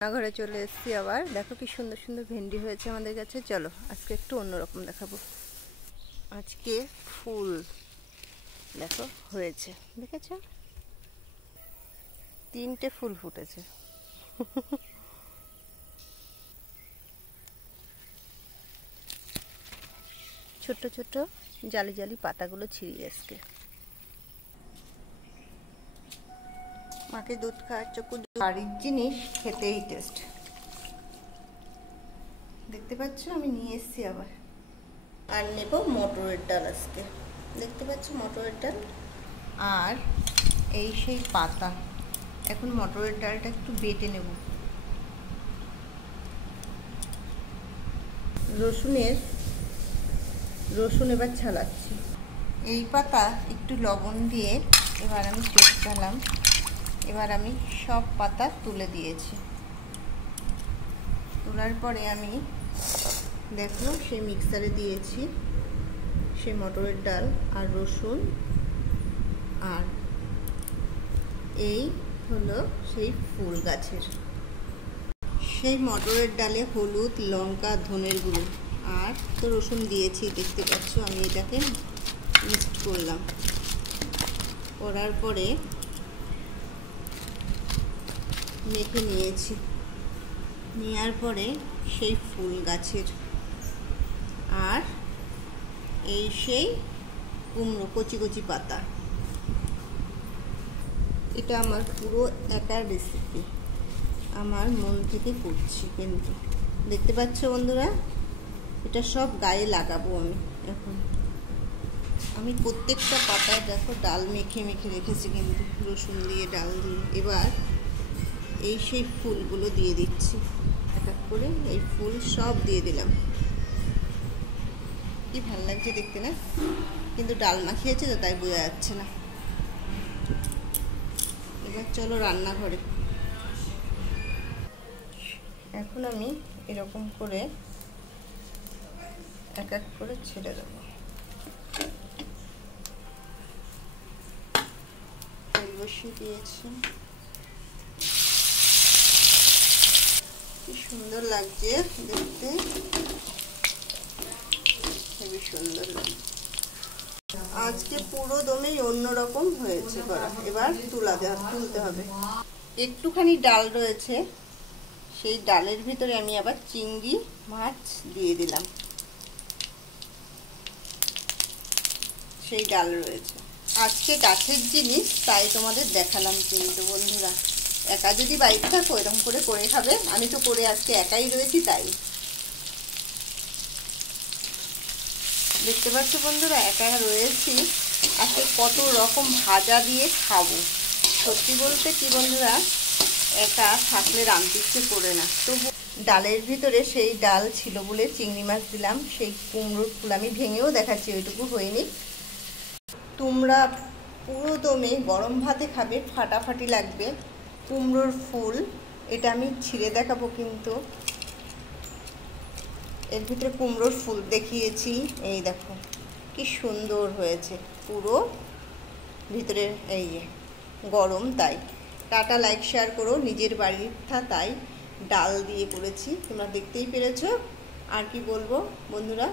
ঘরে চলে এসেছি আবার। দেখো কি সুন্দর সুন্দর ভেন্ডি হয়েছে আমাদের কাছে। চলো আজকে একটু অন্যরকম দেখাবো। আজকে ফুল দেখো হয়েছে, দেখেছো? 3টে ফুল ফুটেছে। ছোট ছোট জালি জালি পাতাগুলো ছিঁড়িয়ে আজকে। মাকে দুধ খাওয়ার চক্ষু, বাড়ির জিনিস খেতেই টেস্ট। দেখতে পাচ্ছ আমি নিয়ে এসেছি আবার। আর নেব মটরের ডাল আজকে, দেখতে পাচ্ছ মটরের ডাল। আর এই সেই পাতা। এখন মটরের ডালটা একটু বেটে নেব। রসুন এবার ছালাচ্ছি। এই পাতা একটু লবণ দিয়ে এবার আমি চটকালাম। এবার আমি সব পাতা তুলে দিয়েছি। তোলার পরে আমি দেখো সেই মিক্সারে দিয়েছি সেই মটরের ডাল আর রসুন। আর এই হলো সেই ফুল গাছের। সেই মটরের ডালে হলুদ, লঙ্কা, ধনের গুঁড়ো আর তো রসুন দিয়েছি, দেখতে পাচ্ছ। আমি এটাকে মিক্সড করলাম। করার পরে মেখে নিয়েছি। নেওয়ার পরে সেই ফুল গাছের আর এই সেই কুমড়ো কচি কচি পাতা। এটা আমার পুরো একার রেসিপি, আমার মন থেকে করছি। কিন্তু দেখতে পাচ্ছ বন্ধুরা, এটা সব গায়ে লাগাবো আমি। এখন আমি প্রত্যেকটা পাতায় দেখো ডাল মেখে মেখে রেখেছি, কিন্তু রসুন দিয়ে ডাল দিয়ে। এবার এই সেই ফুলগুলো দিয়ে দিচ্ছি এক এক করে। এই ফুল সব দিয়ে দিলাম। কি ভালো লাগছে দেখতে না? কিন্তু ডাল মাখিয়েছে তো তাই বোঝা যাচ্ছে না। এবার চলো রান্নাঘরে। এখন আমি এরকম করে এক এক করে ছেড়ে দেব। তেল বসিয়ে দিয়েছি। কি সুন্দর লাগছে দেখতে, খুবই সুন্দর লাগছে। আজকে পুরো দমেই অন্যরকম হয়েছে করা। এবার তুলতে হবে। একটুখানি ডাল রয়েছে, সেই ডালের ভিতরে আমি আবার চিংড়ি মাছ দিয়ে দিলাম। সেই ডাল রয়েছে। আজকে গাছের জিনিস তাই তোমাদের দেখালাম। কিন্তু বন্ধুরা, একা যদি বাড়িতে থাকো এরকম করে করে খাবে। আমি তো করে আজকে একাই রয়েছি তাই। দেখতে পাচ্ছ বন্ধুরা, একা রয়েছি। আজকে কত রকম ভাজা দিয়ে খাবো। সত্যি বলতে কি বন্ধুরা, একা থাকলে রাঁধতে ইচ্ছে করে না। তবু ডালের ভিতরে সেই ডাল ছিল বলে চিংড়ি মাছ দিলাম। সেই কুমড়োর ফুল আমি ভেঙেও দেখাচ্ছি, ওইটুকু হয়নি। তোমরা পুরো দমে গরম ভাতে খাবে, ফাটাফাটি লাগবে। কুমড়োর ফুল এটা আমি ছিঁড়ে দেখাবো, কিন্তু এর ভিতরে কুমড়োর ফুল দেখিয়েছি। এই দেখো কি সুন্দর হয়েছে পুরো ভিতরে। এই যে গরম তাই। টাটা, লাইক শেয়ার করো। নিজের বাড়ির তাই ডাল দিয়ে করেছি, তোমরা দেখতেই পেরেছো। আর কি বলবো বন্ধুরা।